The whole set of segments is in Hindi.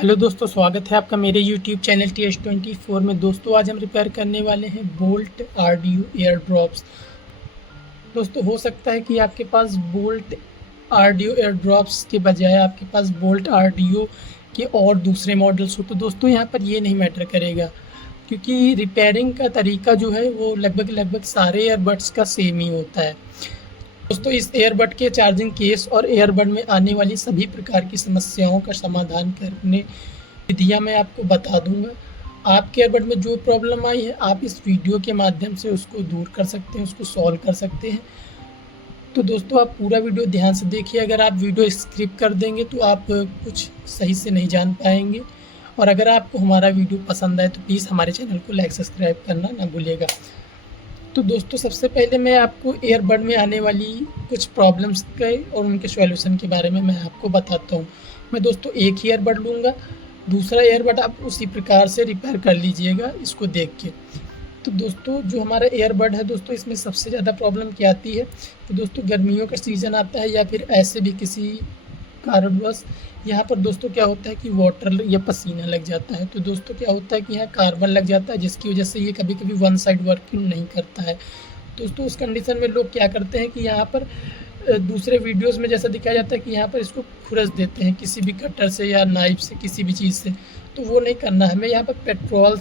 हेलो दोस्तों, स्वागत है आपका मेरे यूट्यूब चैनल TH24 में। दोस्तों आज हम रिपेयर करने वाले हैं बोल्ट आरडीओ एयर ड्रॉप्स। दोस्तों हो सकता है कि आपके पास बोल्ट आरडीओ एयर ड्रॉप्स के बजाय आपके पास बोल्ट आरडीओ के और दूसरे मॉडल्स हो। तो दोस्तों यहाँ पर ये नहीं मैटर करेगा, क्योंकि रिपेयरिंग का तरीका जो है वो लगभग सारे ईयरबड्स का सेम ही होता है। दोस्तों इस ईयरबड के चार्जिंग केस और ईयरबड में आने वाली सभी प्रकार की समस्याओं का समाधान करने विधियां मैं आपको बता दूंगा। आपके ईयरबड में जो प्रॉब्लम आई है आप इस वीडियो के माध्यम से उसको दूर कर सकते हैं, उसको सॉल्व कर सकते हैं। तो दोस्तों आप पूरा वीडियो ध्यान से देखिए। अगर आप वीडियो स्किप कर देंगे तो आप कुछ सही से नहीं जान पाएंगे। और अगर आपको हमारा वीडियो पसंद आए तो प्लीज़ हमारे चैनल को लाइक सब्सक्राइब करना ना भूलिएगा। तो दोस्तों सबसे पहले मैं आपको ईयरबड में आने वाली कुछ प्रॉब्लम्स के और उनके सॉल्यूशन के बारे में मैं आपको बताता हूँ। मैं दोस्तों एक ही ईयरबड लूँगा, दूसरा ईयरबड आप उसी प्रकार से रिपेयर कर लीजिएगा इसको देख के। तो दोस्तों जो हमारा ईयरबड है दोस्तों, इसमें सबसे ज़्यादा प्रॉब्लम क्या आती है कि दोस्तों गर्मियों का सीज़न आता है या फिर ऐसे भी किसी कारणवश यहाँ पर दोस्तों क्या होता है कि वाटर या पसीना लग जाता है। तो दोस्तों क्या होता है कि यहाँ कार्बन लग जाता है, जिसकी वजह से ये कभी कभी वन साइड वर्किंग नहीं करता है। दोस्तों उस कंडीशन में लोग क्या करते हैं कि यहाँ पर दूसरे वीडियोस में जैसा दिखाया जाता है कि यहाँ पर इसको खुरस देते हैं किसी भी कटर से या नाइफ से, किसी भी चीज़ से। तो वो नहीं करना है। हमें यहाँ पर पेट्रोल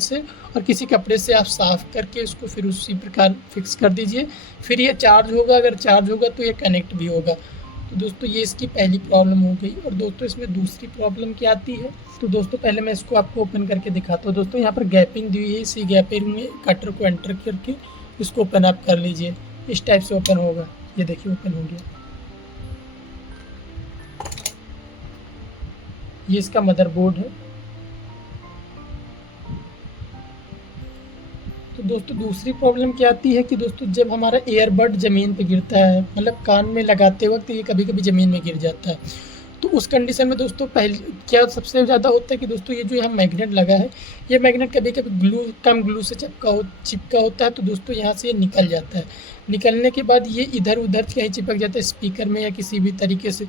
से और किसी कपड़े से आप साफ़ करके इसको फिर उसी प्रकार फिक्स कर दीजिए। फिर ये चार्ज होगा, अगर चार्ज होगा तो ये कनेक्ट भी होगा। तो दोस्तों ये इसकी पहली प्रॉब्लम हो गई। और दोस्तों इसमें दूसरी प्रॉब्लम क्या आती है, तो दोस्तों पहले मैं इसको आपको ओपन करके दिखाता हूँ। दोस्तों यहाँ पर गैपिंग दी हुई है, इसी गैपिंग में कटर को एंटर करके इसको ओपन अप कर लीजिए। इस टाइप से ओपन होगा। ये देखिए ओपन हो गया। ये इसका मदरबोर्ड है। तो दोस्तों दूसरी प्रॉब्लम क्या आती है कि दोस्तों जब हमारा ईयरबड ज़मीन पे गिरता है, मतलब कान में लगाते वक्त ये कभी कभी ज़मीन में गिर जाता है। तो उस कंडीशन में दोस्तों पहले क्या सबसे ज़्यादा होता है कि दोस्तों ये जो यहाँ मैग्नेट लगा है, ये मैग्नेट कभी कभी कम ग्लू से चिपका होता है। तो दोस्तों यहाँ से ये निकल जाता है। निकलने के बाद ये इधर उधर कहीं चिपक जाता है स्पीकर में या किसी भी तरीके से।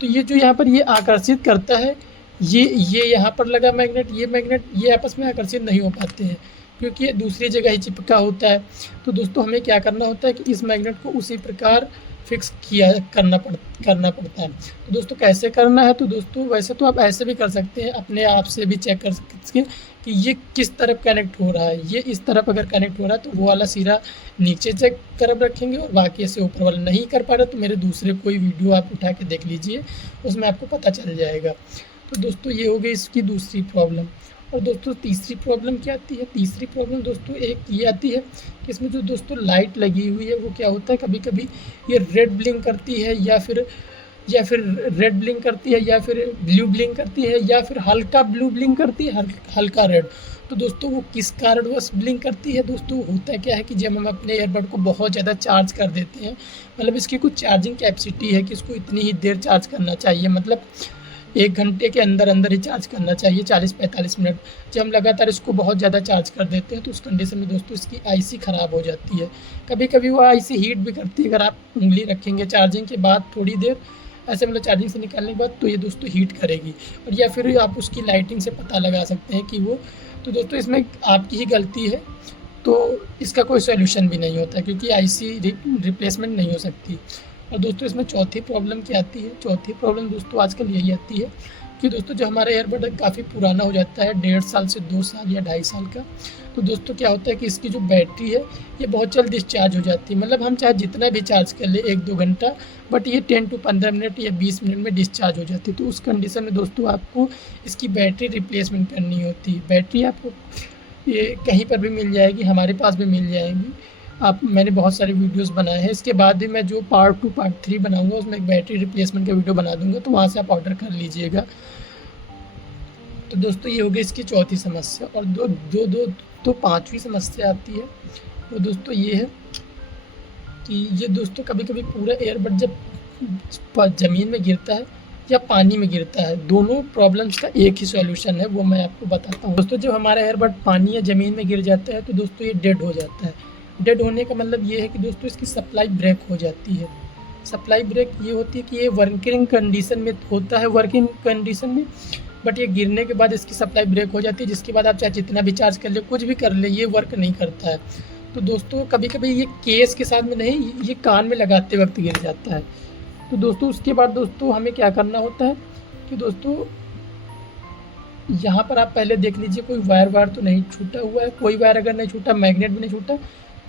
तो ये जो यहाँ पर ये आकर्षित करता है, ये यहाँ पर लगा मैग्नेट, ये आपस में आकर्षित नहीं हो पाते हैं क्योंकि ये दूसरी जगह ही चिपका होता है। तो दोस्तों हमें क्या करना होता है कि इस मैग्नेट को उसी प्रकार फिक्स करना पड़ता है। तो दोस्तों कैसे करना है, तो दोस्तों वैसे तो आप ऐसे भी कर सकते हैं, अपने आप से भी चेक कर सकते हैं कि ये किस तरफ कनेक्ट हो रहा है। ये इस तरफ अगर कनेक्ट हो रहा है तो वो वाला सिरा नीचे चेक तरफ रखेंगे और बाकी ऐसे ऊपर वाला। नहीं कर पा रहे तो मेरे दूसरे कोई वीडियो आप उठा के देख लीजिए, उसमें आपको पता चल जाएगा। तो दोस्तों ये हो गई इसकी दूसरी प्रॉब्लम। और दोस्तों तीसरी प्रॉब्लम क्या आती है, तीसरी प्रॉब्लम दोस्तों एक ये आती है कि इसमें जो दोस्तों लाइट लगी हुई है वो क्या होता है, कभी कभी ये रेड ब्लिंक करती है या फिर रेड ब्लिंक करती है या फिर ब्लू ब्लिंक करती है या फिर हल्का ब्लू ब्लिंक करती है, हल्का रेड। तो दोस्तों वो किस कारणवश ब्लिंक करती है, दोस्तों होता क्या है कि जब हम अपने ईयरबड को बहुत ज़्यादा चार्ज कर देते हैं, मतलब इसकी कुछ चार्जिंग कैपेसिटी है कि इसको इतनी ही देर चार्ज करना चाहिए, मतलब 1 घंटे के अंदर अंदर ही चार्ज करना चाहिए, 40-45 मिनट। जब हम लगातार इसको बहुत ज़्यादा चार्ज कर देते हैं तो उस कंडीशन में दोस्तों इसकी आईसी ख़राब हो जाती है। कभी कभी वो आईसी हीट भी करती है। अगर आप उंगली रखेंगे चार्जिंग के बाद थोड़ी देर ऐसे, मतलब चार्जिंग से निकालने के बाद, तो ये दोस्तों हीट करेगी। और या फिर आप उसकी लाइटिंग से पता लगा सकते हैं कि वो, तो दोस्तों इसमें आपकी ही गलती है। तो इसका कोई सोल्यूशन भी नहीं होता क्योंकि आईसी रिप्लेसमेंट नहीं हो सकती। और दोस्तों इसमें चौथी प्रॉब्लम क्या आती है, चौथी प्रॉब्लम दोस्तों आजकल यही आती है कि दोस्तों जो हमारा ईयरबड काफ़ी पुराना हो जाता है, 1.5 साल से 2 साल या 2.5 साल का, तो दोस्तों क्या होता है कि इसकी जो बैटरी है ये बहुत जल्द डिस्चार्ज हो जाती है। मतलब हम चाहे जितना भी चार्ज कर ले 1-2 घंटा, बट ये 10 to 15 मिनट या 20 मिनट में डिस्चार्ज हो जाती है। तो उस कंडीशन में दोस्तों आपको इसकी बैटरी रिप्लेसमेंट करनी होती है। बैटरी आपको ये कहीं पर भी मिल जाएगी, हमारे पास भी मिल जाएगी। मैंने बहुत सारे वीडियोस बनाए हैं। इसके बाद भी मैं जो पार्ट 2 पार्ट 3 बनाऊंगा उसमें एक बैटरी रिप्लेसमेंट का वीडियो बना दूंगा, तो वहाँ से आप ऑर्डर कर लीजिएगा। तो दोस्तों ये हो गई इसकी चौथी समस्या। और तो पांचवी समस्या आती है, वो दोस्तों ये है कि ये दोस्तों कभी कभी पूरा ईयरबड जब ज़मीन में गिरता है या पानी में गिरता है, दोनों प्रॉब्लम्स का एक ही सॉल्यूशन है, वो मैं आपको बताता हूँ। दोस्तों जब हमारा ईयरबड पानी या ज़मीन में गिर जाता है तो दोस्तों ये डेड हो जाता है। डेड होने का मतलब ये है कि दोस्तों इसकी सप्लाई ब्रेक हो जाती है। सप्लाई ब्रेक ये होती है कि ये वर्किंग कंडीशन में होता है, वर्किंग कंडीशन में, बट ये गिरने के बाद इसकी सप्लाई ब्रेक हो जाती है, जिसके बाद आप चाहे जितना भी चार्ज कर ले, कुछ भी कर ले, ये वर्क नहीं करता है। तो दोस्तों कभी कभी ये केस के साथ में नहीं, ये कान में लगाते वक्त गिर जाता है। तो दोस्तों उसके बाद दोस्तों हमें क्या करना होता है कि दोस्तों यहाँ पर आप पहले देख लीजिए कोई वायर तो नहीं छूटा हुआ है। कोई वायर अगर नहीं छूटा, मैग्नेट भी नहीं छूटा,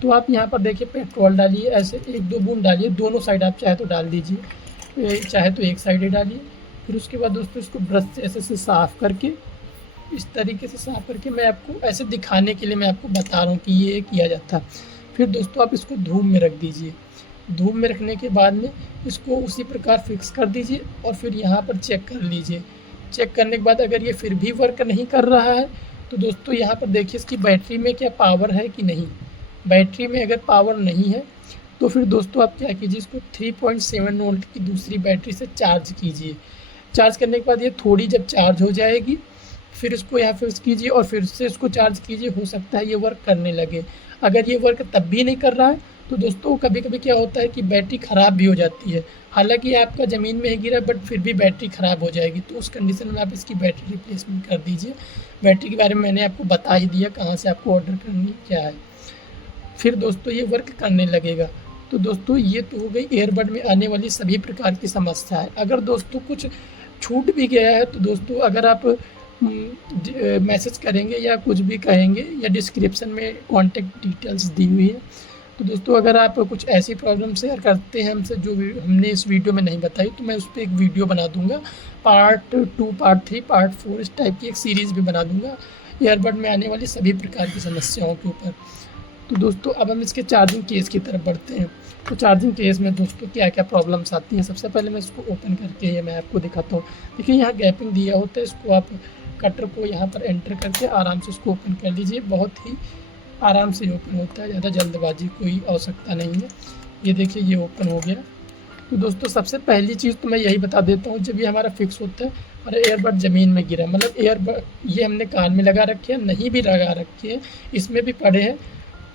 तो आप यहाँ पर देखिए पेट्रोल डालिए, ऐसे 1-2 बूंद डालिए, दोनों साइड आप चाहे तो डाल दीजिए, चाहे तो एक साइड ही डालिए। फिर उसके बाद दोस्तों इसको ब्रश से ऐसे साफ़ करके, इस तरीके से साफ़ करके, मैं आपको ऐसे दिखाने के लिए मैं आपको बता रहा हूँ कि ये किया जाता है। फिर दोस्तों आप इसको धूप में रख दीजिए। धूप में रखने के बाद में इसको उसी प्रकार फिक्स कर दीजिए और फिर यहाँ पर चेक कर लीजिए। चेक करने के बाद अगर ये फिर भी वर्क नहीं कर रहा है तो दोस्तों यहाँ पर देखिए इसकी बैटरी में क्या पावर है कि नहीं। बैटरी में अगर पावर नहीं है तो फिर दोस्तों आप क्या कीजिए, इसको 3.7 वोल्ट की दूसरी बैटरी से चार्ज कीजिए। चार्ज करने के बाद ये थोड़ी जब चार्ज हो जाएगी फिर इसको यहाँ फिक्स कीजिए और फिर से इसको चार्ज कीजिए, हो सकता है ये वर्क करने लगे। अगर ये वर्क तब भी नहीं कर रहा है तो दोस्तों कभी कभी क्या होता है कि बैटरी ख़राब भी हो जाती है। हालांकि आपका ज़मीन में ही गिरा बट फिर भी बैटरी ख़राब हो जाएगी, तो उस कंडीशन में आप इसकी बैटरी रिप्लेसमेंट कर दीजिए। बैटरी के बारे में मैंने आपको बता ही दिया, कहाँ से आपको ऑर्डर करनी क्या है। फिर दोस्तों ये वर्क करने लगेगा। तो दोस्तों ये तो हो गई ईयरबड में आने वाली सभी प्रकार की समस्या है। अगर दोस्तों कुछ छूट भी गया है तो दोस्तों अगर आप मैसेज करेंगे या कुछ भी कहेंगे या डिस्क्रिप्शन में कॉन्टेक्ट डिटेल्स दी हुई है, तो दोस्तों अगर आप कुछ ऐसी प्रॉब्लम शेयर करते हैं हमसे जो हमने इस वीडियो में नहीं बताई, तो मैं उस पर एक वीडियो बना दूंगा, पार्ट 2, पार्ट 3, पार्ट 4, इस टाइप की एक सीरीज़ भी बना दूंगा ईयरबड में आने वाली सभी प्रकार की समस्याओं के ऊपर। तो दोस्तों अब हम इसके चार्जिंग केस की तरफ बढ़ते हैं। तो चार्जिंग केस में दोस्तों क्या क्या प्रॉब्लम्स आती हैं, सबसे पहले मैं इसको ओपन करके ये मैं आपको दिखाता हूँ। देखिए यहाँ गैपिंग दिया होता है, इसको आप कटर को यहाँ पर एंटर करके आराम से इसको ओपन कर लीजिए। बहुत ही आराम से ओपन होता है, ज़्यादा जल्दबाजी कोई आवश्यकता नहीं है। ये देखिए ये ओपन हो गया। तो दोस्तों सबसे पहली चीज़ तो मैं यही बता देता हूँ, जब ये हमारा फिक्स होता है और ईयरबड ज़मीन में गिरा, मतलब ईयरबड ये हमने कान में लगा रखे हैं, नहीं भी लगा रखे हैं, इसमें भी पड़े हैं,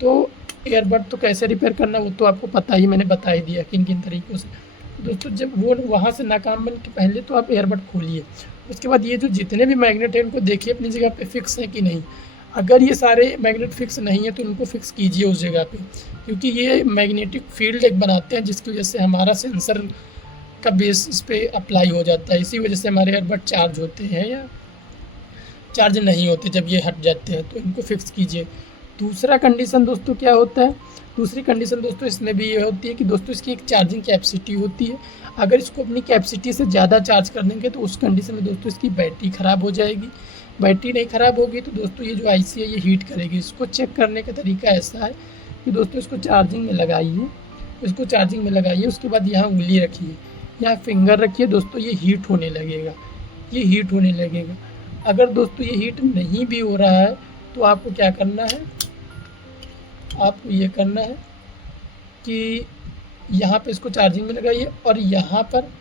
तो ईयरबड तो कैसे रिपेयर करना वो तो आपको पता ही, मैंने बता ही दिया किन किन तरीक़ों से। दोस्तों जब वो वहाँ से नाकाम बन के पहले तो आप ईयरबड खोलिए। उसके बाद ये जो जितने भी मैग्नेट हैं उनको देखिए अपनी जगह पे फिक्स है कि नहीं। अगर ये सारे मैग्नेट फिक्स नहीं है तो उनको फिक्स कीजिए उस जगह पे, क्योंकि ये मैग्नेटिक फील्ड एक बनाते हैं जिसकी वजह से हमारा सेंसर का बेस इस पर अप्लाई हो जाता है। इसी वजह से हमारे ईयरबड चार्ज होते हैं या चार्ज नहीं होते जब ये हट जाते हैं, तो इनको फिक्स कीजिए। दूसरा कंडीशन दोस्तों क्या होता है, दूसरी कंडीशन दोस्तों इसमें भी ये होती है कि दोस्तों इसकी एक चार्जिंग कैपेसिटी होती है। अगर इसको अपनी कैपेसिटी से ज़्यादा चार्ज कर देंगे तो उस कंडीशन में दोस्तों इसकी बैटरी ख़राब हो जाएगी। बैटरी नहीं ख़राब होगी तो दोस्तों ये जो आईसी है ये हीट करेगी। इसको चेक करने का तरीका ऐसा है कि दोस्तों इसको चार्जिंग में लगाइए, इसको चार्जिंग में लगाइए, उसके बाद यहाँ उंगली रखिए, यहाँ फिंगर रखिए, दोस्तों ये हीट होने लगेगा, ये हीट होने लगेगा। अगर दोस्तों ये हीट नहीं भी हो रहा है तो आपको क्या करना है, आपको ये करना है कि यहाँ पे इसको चार्जिंग में लगाइए और यहाँ पर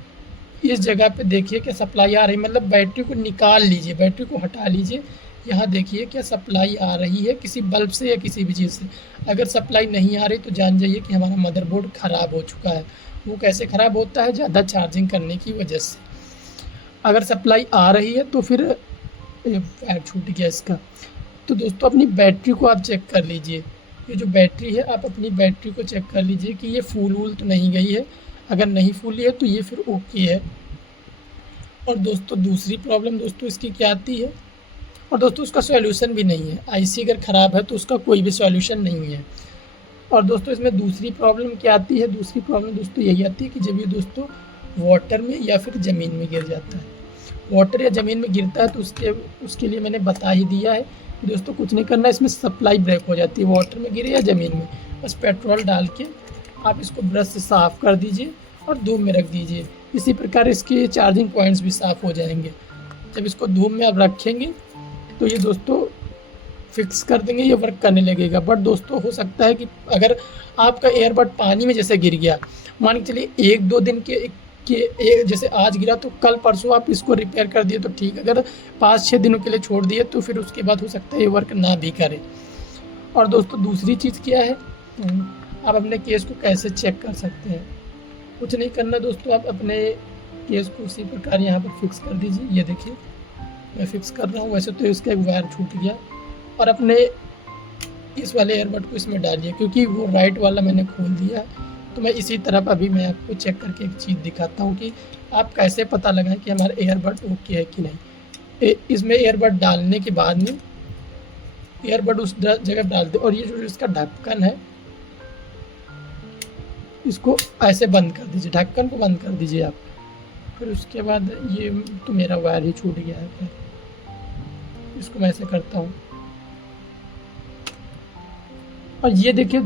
इस जगह पे देखिए क्या सप्लाई आ रही, मतलब बैटरी को निकाल लीजिए, बैटरी को हटा लीजिए। यहाँ देखिए क्या सप्लाई आ रही है किसी बल्ब से या किसी भी चीज़ से। अगर सप्लाई नहीं आ रही तो जान जाइए कि हमारा मदरबोर्ड ख़राब हो चुका है। वो कैसे ख़राब होता है, ज़्यादा चार्जिंग करने की वजह से। अगर सप्लाई आ रही है तो फिर वायर छूट गया इसका। तो दोस्तों अपनी बैटरी को आप चेक कर लीजिए, ये जो बैटरी है आप अपनी बैटरी को चेक कर लीजिए कि ये फूल वूल तो नहीं गई है। अगर नहीं फूली है तो ये फिर ओके है। और दोस्तों दूसरी प्रॉब्लम दोस्तों इसकी क्या आती है, और दोस्तों उसका सॉल्यूशन भी नहीं है। आईसी अगर ख़राब है तो उसका कोई भी सॉल्यूशन नहीं है। और दोस्तों इसमें दूसरी प्रॉब्लम क्या आती है, दूसरी प्रॉब्लम दोस्तों यही आती है कि जब ये दोस्तों वाटर में या फिर ज़मीन में गिर जाता है, वाटर या ज़मीन में गिरता है तो उसके लिए मैंने बता ही दिया है कि दोस्तों कुछ नहीं करना, इसमें सप्लाई ब्रेक हो जाती है, वाटर में गिरे या ज़मीन में। बस पेट्रोल डाल के आप इसको ब्रश से साफ़ कर दीजिए और धूप में रख दीजिए। इसी प्रकार इसके चार्जिंग पॉइंट्स भी साफ़ हो जाएंगे। जब इसको धूप में आप रखेंगे तो ये दोस्तों फिक्स कर देंगे, ये वर्क करने लगेगा। बट दोस्तों हो सकता है कि अगर आपका ईयरबड पानी में जैसे गिर गया, मान के चलिए 1-2 दिन के जैसे आज गिरा तो कल परसों आप इसको रिपेयर कर दिए तो ठीक, अगर 5-6 दिनों के लिए छोड़ दिए तो फिर उसके बाद हो सकता है ये वर्क ना भी करे। और दोस्तों दूसरी चीज़ क्या है, आप अपने केस को कैसे चेक कर सकते हैं। कुछ नहीं करना दोस्तों, आप अपने केस को उसी प्रकार यहाँ पर फिक्स कर दीजिए। ये देखिए मैं फिक्स कर रहा हूँ। वैसे तो इसका एक वायर छूट गया, और अपने इस वाले एयरबड को इसमें डालिए, क्योंकि वो राइट वाला मैंने खोल दिया है। तो मैं इसी तरफ अभी मैं आपको चेक करके एक चीज़ दिखाता हूँ कि आप कैसे पता लगाएं कि हमारा एयरबड ओके है कि नहीं। इसमें एयरबड डालने के बाद में एयरबड उस जगह डाल दे, और ये जो इसका ढक्कन है इसको ऐसे बंद कर दीजिए, ढक्कन को बंद कर दीजिए आप। फिर उसके बाद ये तो मेरा वायर ही छूट गया है, फिर इसको मैं ऐसे करता हूँ। और ये देखिए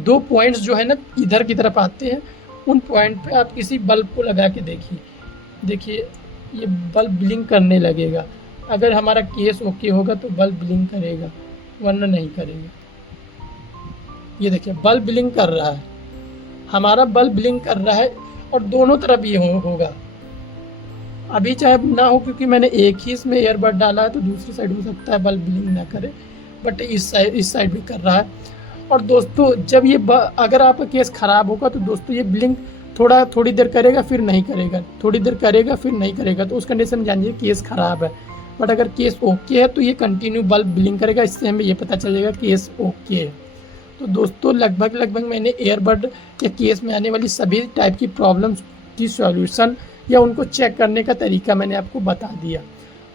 दो पॉइंट्स जो है ना इधर की तरफ आते हैं, उन पॉइंट पे आप किसी बल्ब को लगा के देखिए ये बल्ब ब्लिंक करने लगेगा। अगर हमारा केस ओके होगा तो बल्ब ब्लिंक करेगा, वरना नहीं करेगा। ये देखिए बल्ब ब्लिंक कर रहा है, हमारा बल्ब ब्लिंक कर रहा है, और दोनों तरफ ये होगा। अभी चाहे ना हो, क्योंकि मैंने एक ही इसमें एयरबड डाला है, तो दूसरी साइड हो सकता है बल्ब ब्लिंक ना करे, बट इस साइड भी कर रहा है। और दोस्तों जब ये अगर आपका केस ख़राब होगा तो दोस्तों ये ब्लिंक थोड़ी देर करेगा, फिर नहीं करेगा, थोड़ी देर करेगा फिर नहीं करेगा, तो उस कंडीशन में जानिए केस ख़राब है। बट अगर केस ओके है तो ये कंटिन्यू बल्ब ब्लिंक करेगा, इससे हमें ये पता चलेगा केस ओके है। तो दोस्तों लगभग मैंने एयरबड या केस में आने वाली सभी टाइप की प्रॉब्लम्स की सॉल्यूशन या उनको चेक करने का तरीका मैंने आपको बता दिया।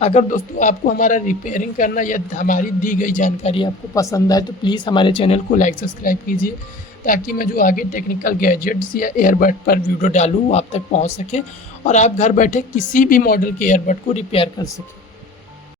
अगर दोस्तों आपको हमारा रिपेयरिंग करना या हमारी दी गई जानकारी आपको पसंद आए तो प्लीज़ हमारे चैनल को लाइक सब्सक्राइब कीजिए, ताकि मैं जो आगे टेक्निकल गैजेट्स या एयरबड पर वीडियो डालूँ वो आप तक पहुंच सके और आप घर बैठे किसी भी मॉडल के एयरबड को रिपेयर कर सकें।